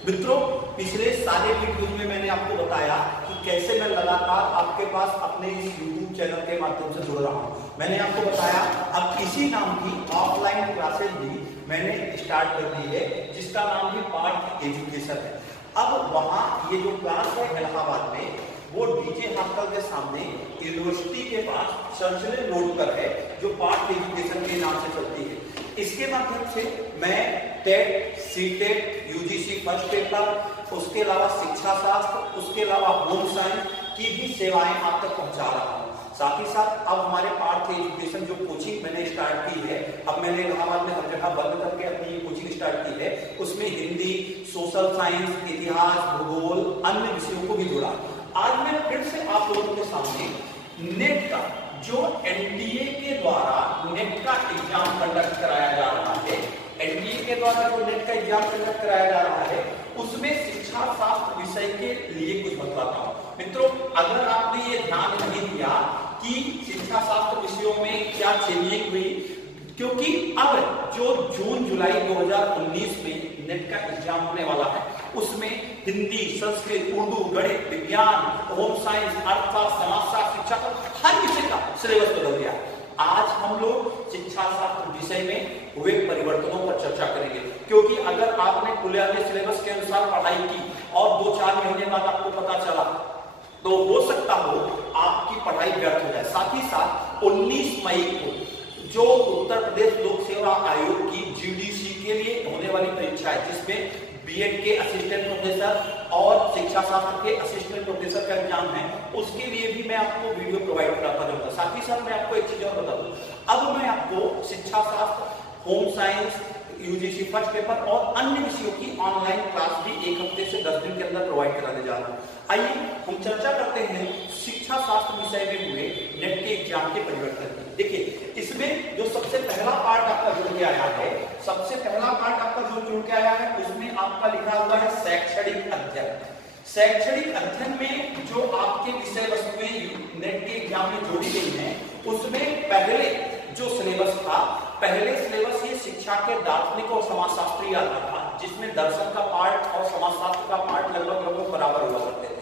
मित्रों, पिछले सारे वीडियोज में मैंने आपको बताया कि कैसे मैं लगातार आपके पास अपने इस YouTube चैनल के माध्यम से जुड़ रहा हूं। मैंने आपको बताया अब इसी नाम की ऑफलाइन क्लासेज भी मैंने स्टार्ट कर दी है, जिसका नाम भी पार्थ एजुकेशन है। अब वहां ये जो क्लास है इलाहाबाद में, वो डीजे हॉस्टल के सामने यूनिवर्सिटी के पास सर्चले रोड पर है, जो पार्थ एजुकेशन के नाम से चलती है। इसके माध्यम से मैं TET, CTET, UGC first paper, उसके अलावा शिक्षा शास्त्र, उसके अलावा होम साइंस की भी सेवाएं आप तक पहुंचा रहा हूं। साथ ही साथ अब हमारे पार्थ एजुकेशन जो कोचिंग मैंने स्टार्ट की है, अब मैंने इलाहाबाद में हर जगह बंद करके अपनी कोचिंग स्टार्ट की है, उसमें हिंदी, सोशल साइंस, इतिहास, भूगोल, अन्य विषयों को भी जोड़ा। आज मैं फिर से आप लोगों के सामने नेट का, जो एनडीए के द्वारा नेट का एग्जाम कंडक्ट कराया जा रहा है, एनडीए के द्वारा जो नेट का एग्जाम कंडक्ट कराया जा रहा है, उसमें शिक्षा शास्त्र विषय के लिए कुछ बताता हूं। मित्रों, अगर आपने ये ध्यान नहीं दिया कि शिक्षा शास्त्र विषयों में क्या चेंजिंग हुई, क्योंकि अब जो जून जुलाई 2019 में नेट का एग्जाम होने वाला है, उसमें हिंदी, संस्कृत, उर्दू, गणित, विज्ञान, होम साइंस, अर्थशास्त्र, समाजशास्त्र, शिक्षा, हर विषय का सिलेबस बदल गया। आज हम लोग शिक्षा शास्त्र विषय में हुए परिवर्तनों पर चर्चा करेंगे, क्योंकि अगर आपने खुले सिलेबस के अनुसार पढ़ाई की और 2-4 महीने बाद आपको पता चला, तो हो सकता हो आपकी पढ़ाई व्यर्थ हो जाए। साथ ही साथ 19 मई को जो उत्तर प्रदेश लोक सेवा आयोग की जीडीसी के लिए होने वाली परीक्षा है, जिसमें बीएड के असिस्टेंट प्रोफेसर और शिक्षा शास्त्र के असिस्टेंट प्रोफेसर का एग्जाम है, उसके लिए भी मैं आपको वीडियो प्रोवाइड कराता रहूंगा। साथ ही साथ मैं आपको एक चीज और बता दूं, अब मैं आपको शिक्षा शास्त्र, home science, UGC first paper और अन्य विषयों की ऑनलाइन क्लास भी 1 हफ्ते से 10 दिन के अंदर प्रोवाइड कराने जा रहा हूं। आइए हम चर्चा करते हैं शिक्षा शास्त्र विषय में हुए नेट के एग्जाम के परिवर्तन की। देखिए, इसमें जो सबसे पहला पार्ट आपका जुड़ के आया है, सबसे पहला पार्ट आपका जो जुड़ के आया है, उसमें आपका लिखा हुआ है शैक्षणिक अध्ययन। शैक्षणिक अध्ययन में जो आपके विषय वस्तुएं नेट के एग्जाम में जोड़ी गई हैं, उसमें पहले जो सिलेबस था, पहले सिलेबस ये शिक्षा के दार्शनिक और समाजशास्त्री आता था, जिसमें दर्शन का पार्ट और समाजशास्त्र का पार्ट लगभग बराबर हुआ करते थे।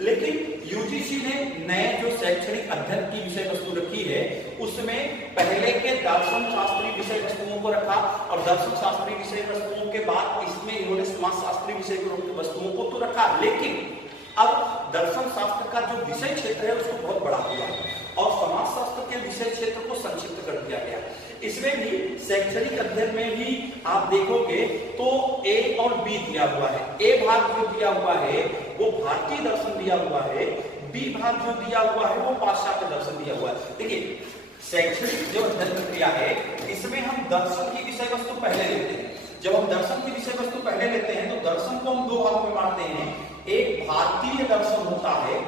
लेकिन यूजीसी ने नए जो शैक्षणिक अध्ययन की विषय वस्तु रखी है, उसमें पहले के दर्शन शास्त्री विषय वस्तुओं को रखा और दर्शन शास्त्री विषय वस्तुओं के बाद इसमें इन्होंने समाजशास्त्री विषय वस्तुओं को तो रखा, लेकिन अब दर्शन शास्त्र का जो विषय क्षेत्र है उसको बहुत बढ़ा दिया और समाजशास्त्र के विषय क्षेत्र को संक्षिप्त कर दिया गया। इसमें भी शैक्षणिक अध्ययन में भी आप देखोगे तो ए और बी दिया हुआ है। ए भाग जो दिया हुआ है वो भारतीय दर्शन दिया हुआ है, बी भाग जो दिया हुआ है वो पाश्चात्य दर्शन दिया हुआ है। देखिए, शैक्षणिक जो अध्ययन प्रक्रिया है, इसमें हम दर्शन की विषय वस्तु पहले लेते हैं। जब हम दर्शन की विषय वस्तु पहले लेते हैं तो दर्शन को हम 2 भागों में बांटते हैं। एक भारतीय दर्शन होता है,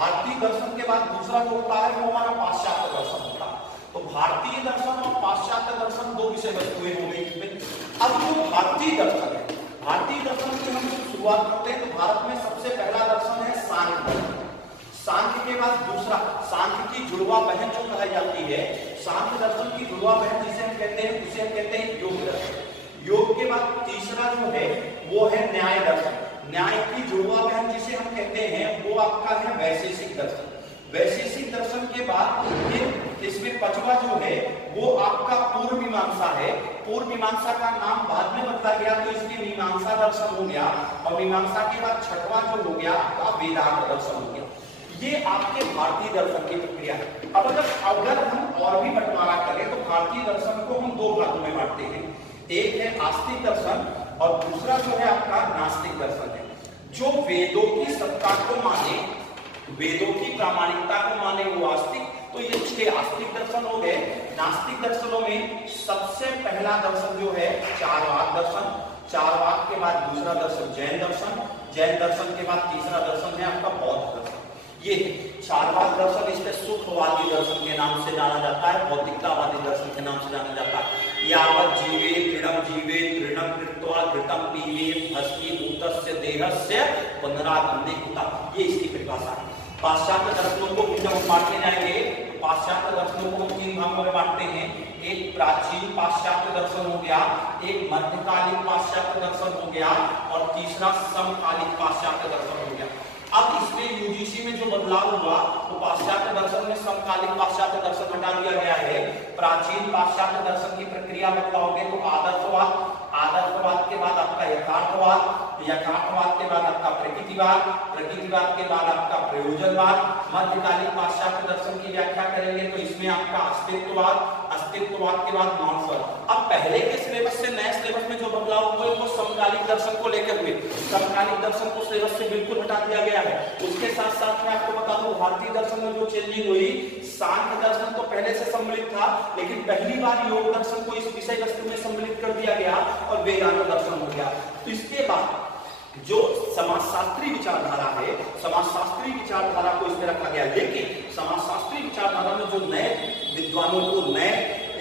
भारतीय दर्शन के बाद दूसरा जो होता है वो हमारा पाश्चात्य दर्शन होता है। तो भारतीय दर्शन और पाश्चात्य दर्शन 2 विषय वस्तुएं हो गई इसमें। अब जो भारतीय दर्शन है, भारतीय दर्शन की हम शुरुआत करते हैं तो भारत में सबसे पहला दर्शन है सांख्य। सांख्य के बाद दूसरा, सांख्य की जुड़वा बहन जो कही जाती है, सांख्य दर्शन की जुड़वा बहन जिसे हम कहते हैं, उसे हम कहते हैं योग दर्शन। योग के बाद तीसरा जो है वो है न्याय दर्शन। न्याय की जुड़वा बहन जिसे हम कहते हैं वो आपका है वैशेषिक दर्शन। वैशेषिक दर्शन के बाद फिर इसमें 5वां जो है वो आपका पूर्व मीमांसा है। पूर्व मीमांसा का नाम बाद में बदला गया तो इसलिए मीमांसा दर्शन हो गया, और मीमांसा के बाद 6वां जो हो गया आपका वेदांत दर्शन हो गया। ये आपके भारतीय दर्शन की प्रक्रिया है। अब अगर हम और भी बंटवारा करें तो भारतीय दर्शन को हम 2 भागों में बांटते हैं। एक है आस्तिक दर्शन और दूसरा जो है आपका नास्तिक दर्शन है। जो वेदों की सत्ता को माने, वेदों की प्रामाणिकता को माने वो आस्तिक। तो ये 6 आस्तिक दर्शन हो गए। नास्तिक दर्शनों में सबसे पहला दर्शन जो है चारवाक दर्शन, चारवाक के बाद दूसरा दर्शन जैन दर्शन, जैन दर्शन के बाद तीसरा दर्शन है आपका बौद्ध दर्शन। ये चारवाक दर्शन, इसमें सुखवादी दर्शन के नाम से जाना जाता है, भौतिकतावादी दर्शन के नाम से जाना जाता है। यावत् जीवे तृणम जीवे तृणम कृत्वा घृतम पीवे भस्मीभूतस्य देहस्य पुनरागमने कुता, ये इसकी परिभाषा है। पाश्चात्य दर्शनों को जब हम बांटने जाएंगे, पाश्चात्य दर्शनों को 3 भागों में बांटते हैं। एक प्राचीन पाश्चात्य दर्शन हो गया, एक मध्यकालीन पाश्चात्य दर्शन हो गया और तीसरा समकालीन पाश्चात्य दर्शन हो गया। अब इसमें यूजीसी में जो बदलाव हुआ तो पाश्चात्य दर्शन में समकालीन पाश्चात्य दर्शन हटा दिया गया है। प्राचीन पाश्चात्य दर्शन की प्रक्रिया बदलाओगे तो आदर्शवाद, आदर्शवाद के बाद आपका यथार्थवाद, यथार्थवाद के बाद आपका प्रकृतिवाद, प्रकृतिवाद के बाद आपका प्रयोजनवाद, मध्यकालीन पाश्चात्य दर्शन की व्याख्या करेंगे तो इसमें आपका अस्तित्ववाद, अस्तित्ववाद के बाद मानववाद। अब पहले के सिलेबस से नए सिलेबस में जो बदलाव हुए वो समकालीन दर्शन को लेकर हुए। समकालीन दर्शन को सिलेबस से बिल्कुल हटा दिया गया है। उसके साथ साथ मैं आपको बता दूं भारतीय दर्शन में जो चेंजिंग हुई, सांख्य दर्शन तो पहले से सम्मिलित था लेकिन पहली बार योग दर्शन को इस विषय वस्तु में सम्मिलित कर दिया गया और वेदांत दर्शन हो गया। तो इसके बाद जो समाजशास्त्री विचारधारा है, समाजशास्त्री विचारधारा को इसमें रखा गया, लेकिन समाजशास्त्री विचारधारा में जो नए विद्वानों को, नए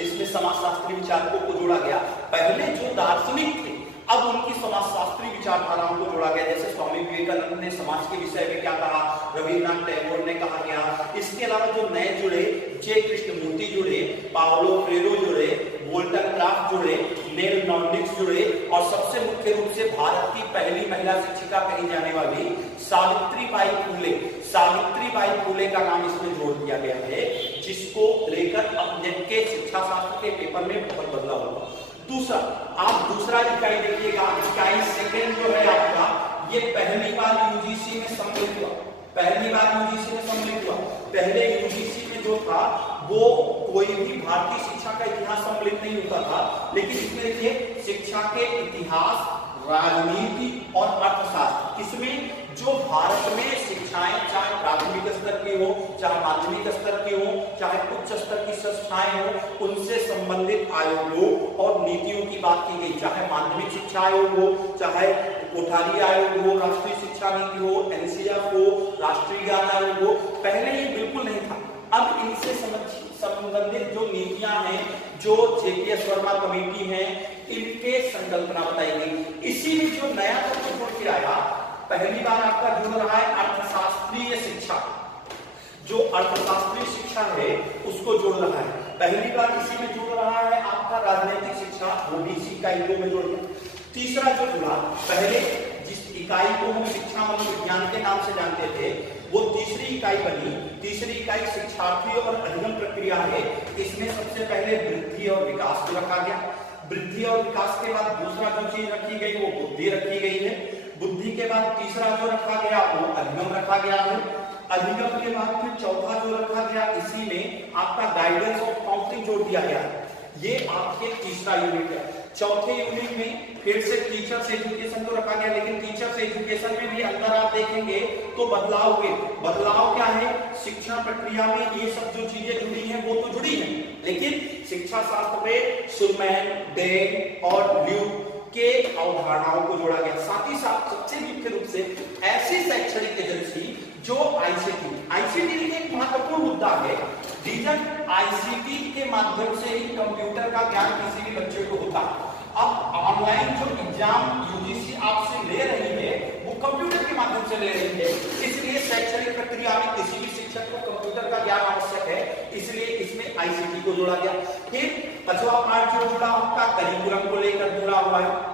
इसमें समाजशास्त्री विचारकों को जोड़ा गया। पहले जो दार्शनिक थे अब उनकी समाजशास्त्री विचारधाराओं को जोड़ा गया। जैसे स्वामी विवेकानंद ने समाज के विषय में क्या कहा, रविन्द्रनाथ टैगोर ने कहा गया। इसके अलावा जो नए जुड़े, जे कृष्णमूर्ति जुड़े, पाउलो फ्रेरो जुड़े, वोल्टनक्राफ्ट जुड़े, नेल नॉर्डिक्स जुड़े और सबसे मुख्य रूप से भारत की पहली महिला शिक्षिका कही जाने वाली सावित्रीबाई फुले, सावित्रीबाई फुले का नाम इसमें जोड़ दिया गया है, जिसको लेकर अब नेट के शिक्षा शास्त्र के पेपर में बहुत बदलाव हुआ। दूसरा, आप दूसरा इकाई देखिएगा, इकाई सेकंड जो है आपका, ये पहली बार यूजीसी में सम्मिलित हुआ, पहली बार यूजीसी में सम्मिलित हुआ। पहले यूजीसी में जो था वो कोई भी भारतीय शिक्षा का इतिहास सम्मिलित नहीं होता था, लेकिन इसमें देखिए शिक्षा के इतिहास, राजनीति और अर्थशास्त्र, इसमें जो भारत में शिक्षाएं चाहे प्राथमिक स्तर की हो, चाहे माध्यमिक स्तर की हो, चाहे उच्च स्तर की संस्थाएं हो, उनसे संबंधित आयोगों और नीतियों की बात की गई। चाहे माध्यमिक शिक्षा आयोग हो, चाहे कोठारी आयोग हो, राष्ट्रीय शिक्षा नीति हो, एनसीएफ हो, राष्ट्रीय ज्ञान आयोग हो, पहले ये बिल्कुल नहीं था। अब इनसे संबंधित जो नीतियां हैं, जो जेपीएस वर्मा कमेटी है, इनके संकल्पना बताई गई। इसी में जो नया तत्व जोड़ के आया, पहली बार आपका जुड़ रहा है अर्थशास्त्रीय शिक्षा, जो अर्थशास्त्रीय शिक्षा है उसको जोड़ रहा है। पहली बार इसी में जुड़ रहा है आपका राजनीतिक शिक्षा, वो भी इसी इकाई में जोड़ गया। तीसरा जो जुड़ा, पहले जिस इकाई को हम शिक्षा मनोविज्ञान के नाम से जानते थे वो तीसरी इकाई बनी। तीसरी इकाई शिक्षार्थी और अधिगम प्रक्रिया है। इसमें सबसे पहले वृद्धि और विकास को रखा गया। वृद्धि और विकास के बाद दूसरा जो चीज रखी गई वो बुद्धि रखी गई है। बुद्धि के बाद तीसरा जो रखा गया वो अधिगम रखा गया है। अधिगम के बाद फिर चौथा जो रखा गया, इसी में आपका गाइडेंस ऑफ काउंसलिंग जोड़ दिया गया। ये आपके तीसरा यूनिट है। चौथे यूनिट में फिर से टीचर्स एजुकेशन को रखा गया, लेकिन टीचर्स एजुकेशन में भी अंदर आप देखेंगे तो बदलाव हुए। बदलाव क्या है, शिक्षा प्रक्रिया में ये सब जो चीजें जुड़ी हैं वो तो जुड़ी हैं, लेकिन शिक्षा शास्त्र में सुरमैन, डेन और ल्यूक के अवधारणाओं को जोड़ा गया। साथ ही साथ सबसे मुख्य रूप से ऐसी शैक्षणिक एजेंसी जो आईसीटी एक महत्वपूर्ण मुद्दा है। रीजन आईसीटी के माध्यम से ही कंप्यूटर का ज्ञान किसी भी बच्चे को होता है। अब ऑनलाइन जो एग्जाम यूजीसी आपसे ले रही है वो कंप्यूटर के माध्यम से ले रही है, इसलिए शैक्षणिक प्रक्रिया में किसी भी शिक्षक को कंप्यूटर का ज्ञान आवश्यक है, इसलिए इसमें आईसीटी को जोड़ा गया। फिर पांचवा पार्ट जो जुड़ा आपका करिकुलम को लेकर जुड़ा हुआ है,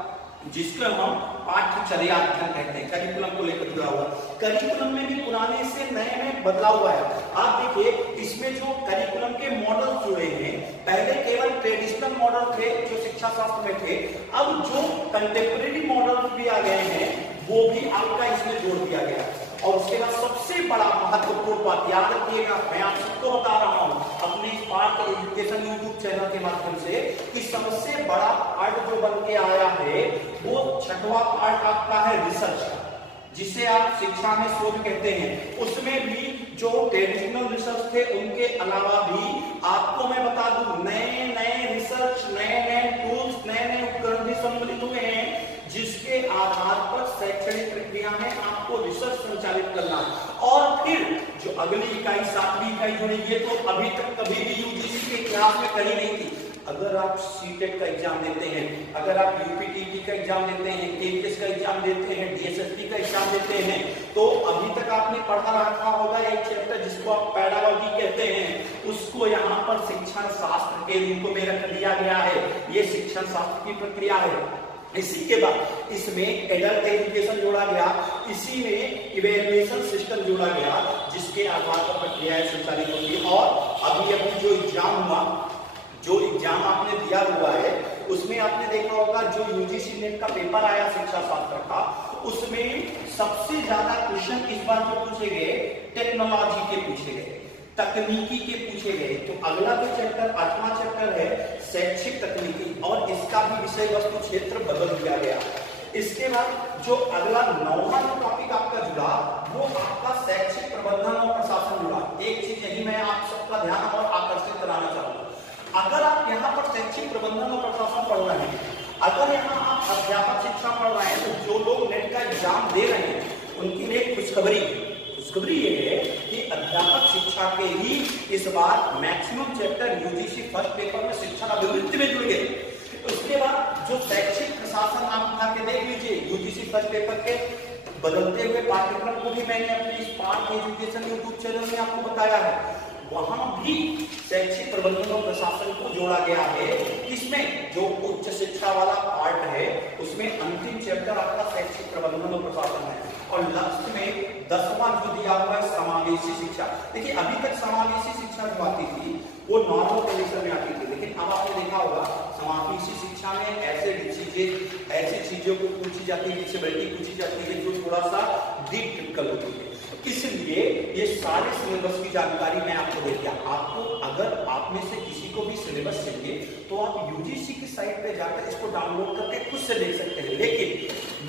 जिसको हम पाठ्यचर्या अध्ययन कहते हैं। करिकुलम को लेकर जुड़ा हुआ, करिकुलम में भी पुराने से नए में बदलाव हुआ है। आप देखिए इसमें जो करिकुलम के मॉडल जुड़े हैं, पहले केवल ट्रेडिशनल मॉडल थे जो शिक्षा शास्त्र में थे, अब जो कंटेम्परेरी मॉडल भी आ गए हैं वो भी आपका इसमें जोड़ दिया गया। और उसके बाद सबसे बड़ा महत्वपूर्ण बात याद रखिएगा, मैं आप सबको बता रहा हूं अपने पार्ट एजुकेशन यूट्यूब चैनल के माध्यम से कि सबसे बड़ा पार्ट जो बन के आया है वो छठवां पार्ट आपका है रिसर्च, जिसे आप शिक्षा में शोध कहते हैं। उसमें भी जो ट्रेडिशनल रिसर्च थे उनके अलावा भी आपको मैं बता दूं नए नए रिसर्च, नए नए टूल्स, नए नए उपकरण भी सम्मिलित हुए हैं, जिसके आधार पर शैक्षणिक प्रक्रिया में आपको रिसर्च संचालित करना है। और फिर जो अगली इकाई 7वीं इकाई जुड़ी, ये तो अभी तक कभी भी यूजीसी के इतिहास में कही नहीं थी। अगर आप सीटेट का एग्जाम देते हैं, अगर आप यूपीटीटी का एग्जाम देते हैं, केपीएस का एग्जाम देते हैं, डीएसएसबी का एग्जाम देते हैं, तो अभी तक आपने पढ़ा रखा होगा एक चैप्टर जिसको आप पेडागॉजी कहते हैं, उसको यहाँ पर शिक्षण शास्त्र के रूप में रख दिया गया है। ये शिक्षण शास्त्र की प्रक्रिया है। इसी के बाद इसमें एडल्ट एजुकेशन जोड़ा गया, इसी में इवैल्यूएशन सिस्टम जोड़ा गया, जिसके आधार पर प्रक्रियाएं संचालित होंगी। और अभी जो एग्जाम हुआ, जो एग्जाम आपने दिया हुआ है, उसमें आपने देखा होगा जो यूजीसी नेट का पेपर आया शिक्षा शास्त्र का, उसमें सबसे ज्यादा क्वेश्चन इस बार जो पूछे गए टेक्नोलॉजी के पूछे गए, तकनीकी के पूछे गए। तो अगला जो चैप्टर 8वां चैप्टर है शैक्षिक तकनीकी, और इसका भी विषय वस्तु क्षेत्र बदल दिया गया। इसके बाद जो अगला 9वां जो टॉपिक आपका जुड़ा, वो आपका शैक्षिक प्रबंधन और प्रशासन जुड़ा। एक चीज यही मैं आप सबका ध्यान और आकर्षित कराना चाहूंगा, अगर आप यहाँ पर शैक्षिक प्रबंधन और प्रशासन पढ़ रहे हैं, अगर यहाँ आप अध्यापक शिक्षा पढ़ रहे हैं, तो जो लोग नेट का एग्जाम दे रहे हैं उनके लिए खुशखबरी ये है कि अध्यापक शिक्षा के ही इस बार maximum chapter UGC first paper में शिक्षण अभिवृत्ति में जुड़ गए। उसके बाद जो शैक्षिक प्रशासन आप उठा के देख लीजिए, यूजीसी फर्स्ट पेपर के बदलते हुए पाठ्यक्रम को भी मैंने अपने इस पार्ट एजुकेशन यूट्यूब चैनल में आपको बताया है। वहां भी शैक्षिक प्रबंधन और प्रशासन को जोड़ा गया है। इसमें जो उच्च शिक्षा वाला पार्ट है, उसमें अंतिम चैप्टर आपका शैक्षिक प्रबंधन और प्रशासन है, और लास्ट में 10वां जो दिया हुआ है समावेशी शिक्षा। देखिए अभी तक समावेशी शिक्षा जो आती थी वो नॉर्मल कंडीशन में आती थी, लेकिन अब आपने देखा होगा समावेशी शिक्षा में ऐसी चीजों को पूछी जाती है, डिसेबिलिटी पूछी जाती है जो थोड़ा सा डीप टिपिकल होती है। इसलिए ये सारे सिलेबस की जानकारी मैं आपको दे दिया। आपको अगर आप में से किसी को भी सिलेबस चाहिए तो आप यूजीसी की साइट पे जाकर इसको डाउनलोड करके खुद से देख सकते हैं। लेकिन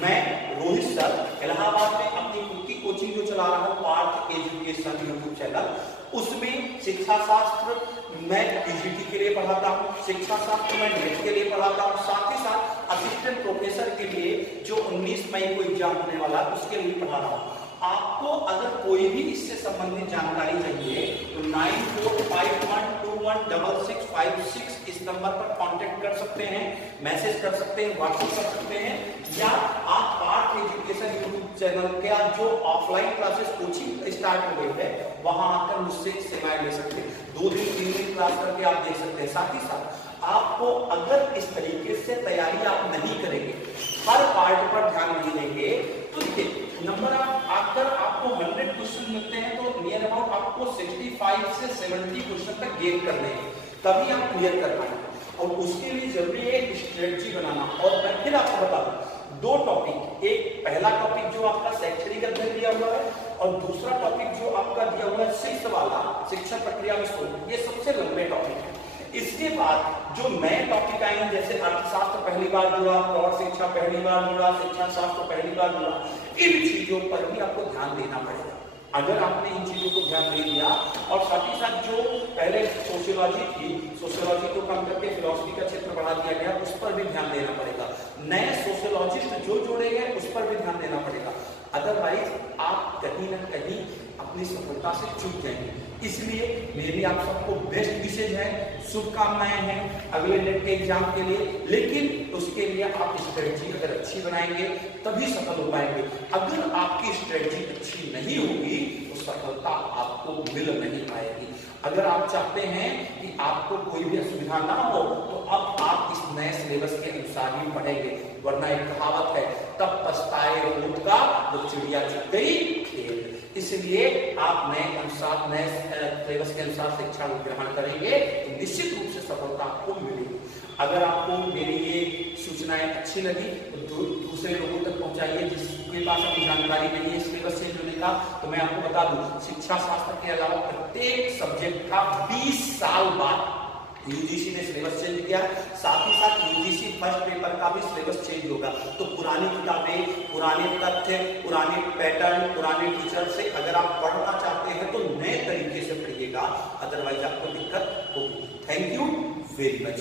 मैं रोहित सर इलाहाबाद में अपनी खुद की कोचिंग जो चला रहा हूँ, पार्थ एजुकेशन यूट्यूब चैनल, उसमें शिक्षा शास्त्र मैं पीजीटी के लिए पढ़ाता हूँ, शिक्षा शास्त्र मैं नेट के लिए पढ़ाता हूँ, साथ ही साथ असिस्टेंट प्रोफेसर के लिए जो 19 मई को एग्जाम होने वाला है उसके लिए पढ़ा रहा हूँ। आपको अगर कोई भी इससे संबंधित जानकारी चाहिए तो 9451216656 इस नंबर पर कांटेक्ट कर सकते हैं, मैसेज कर सकते हैं, व्हाट्सएप कर सकते हैं, या आप पार्थ एजुकेशन यूट्यूब चैनल का जो ऑफलाइन क्लासेस कोचिंग स्टार्ट हो गई है वहां आकर मुझसे सेवाएं ले सकते हैं। 2 दिन 3 दिन क्लास करके आप देख सकते हैं। साथ ही साथ आपको अगर इस तरीके से तैयारी आप नहीं करेंगे, हर पार्ट पर ध्यान नहीं देंगे, तो देखिए नंबर अगर आपको 100 क्वेश्चन मिलते हैं तो नियर अबाउट आपको 65 से 70 क्वेश्चन तक गेन करने हैं, तभी आप क्लियर कर पाएंगे। और उसके लिए जरूरी है एक स्ट्रेटजी बनाना। और मैं फिर आपको बता दूं 2 टॉपिक, एक पहला टॉपिक जो आपका शैक्षणिक अध्ययन दिया हुआ है, और दूसरा टॉपिक जो आपका दिया हुआ है शिक्षा वाला, शिक्षा प्रक्रिया में शोध, ये सबसे लंबे टॉपिक है। इसके बाद जो नए टॉपिक आएंगे, जैसे अर्थशास्त्र पहली बार जुड़ा, प्रौढ़ शिक्षा पहली बार जुड़ा, शिक्षा शास्त्र पहली बार जुड़ा, इन चीजों पर भी आपको ध्यान देना पड़ेगा। अगर आपने इन चीजों को ध्यान नहीं दिया, और साथ ही साथ जो पहले सोशियोलॉजी थी, सोशियोलॉजी को कम करके फिलॉसफी का क्षेत्र बढ़ा दिया गया, उस पर भी ध्यान देना पड़ेगा। नए सोशियोलॉजिस्ट जो जोड़े गए उस पर भी ध्यान देना पड़ेगा, अदरवाइज आप कहीं ना कहीं अपनी सफलता से चूक जाएंगे। इसलिए मेरी आप सबको बेस्ट विशेष है, शुभकामनाएं हैं अगले नेट के एग्जाम के लिए। लेकिन उसके लिए आप स्ट्रेटजी अगर अच्छी बनाएंगे तभी सफल हो पाएंगे। अगर आपकी स्ट्रेटजी अच्छी नहीं होगी तो सफलता आपको मिल नहीं पाएगी। अगर आप चाहते हैं कि आपको कोई भी असुविधा ना हो तो अब आप इस नए सिलेबस के अनुसार ही पढ़ेंगे, वरना एक कहावत है, तब पछताए ऊँट का वो चिड़िया चुग गई खेत। इसलिए आप नए अनुसार, नए सिलेबस के अनुसार शिक्षा ग्रहण करेंगे तो निश्चित रूप से सफलता आपको मिलेगी। अगर आपको मेरी ये सूचनाएं अच्छी लगी तो दूसरे लोगों तक पहुंचाइए जिसके पास अभी जानकारी नहीं है सिलेबस से जुड़ने का। तो मैं आपको बता दूं, शिक्षा शास्त्र के अलावा प्रत्येक सब्जेक्ट का 20 साल बाद यूजीसी ने सिलेबस चेंज किया, साथ ही साथ यूजीसी फर्स्ट पेपर का भी सिलेबस चेंज होगा। तो पुरानी किताबें, पुराने तथ्य, पुराने पैटर्न, पुराने टीचर से अगर आप पढ़ना चाहते हैं तो नए तरीके से पढ़िएगा, अदरवाइज आपको दिक्कत होगी। Thank you very much.